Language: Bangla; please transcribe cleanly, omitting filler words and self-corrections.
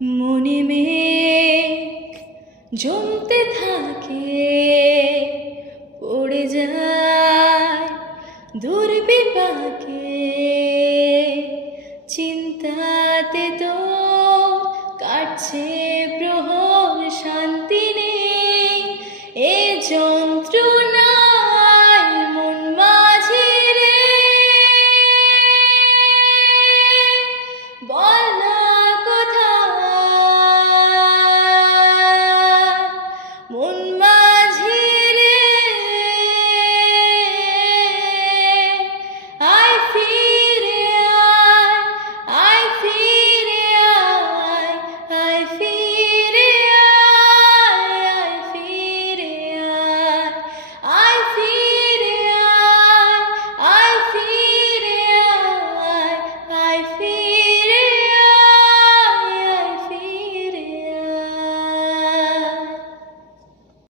মনে মেঘ জমতে থাকে, পড়ে যায় দুর্বিপাকে। চিন্তাতে তো কাটছে প্রহর, শান্তি নেই এ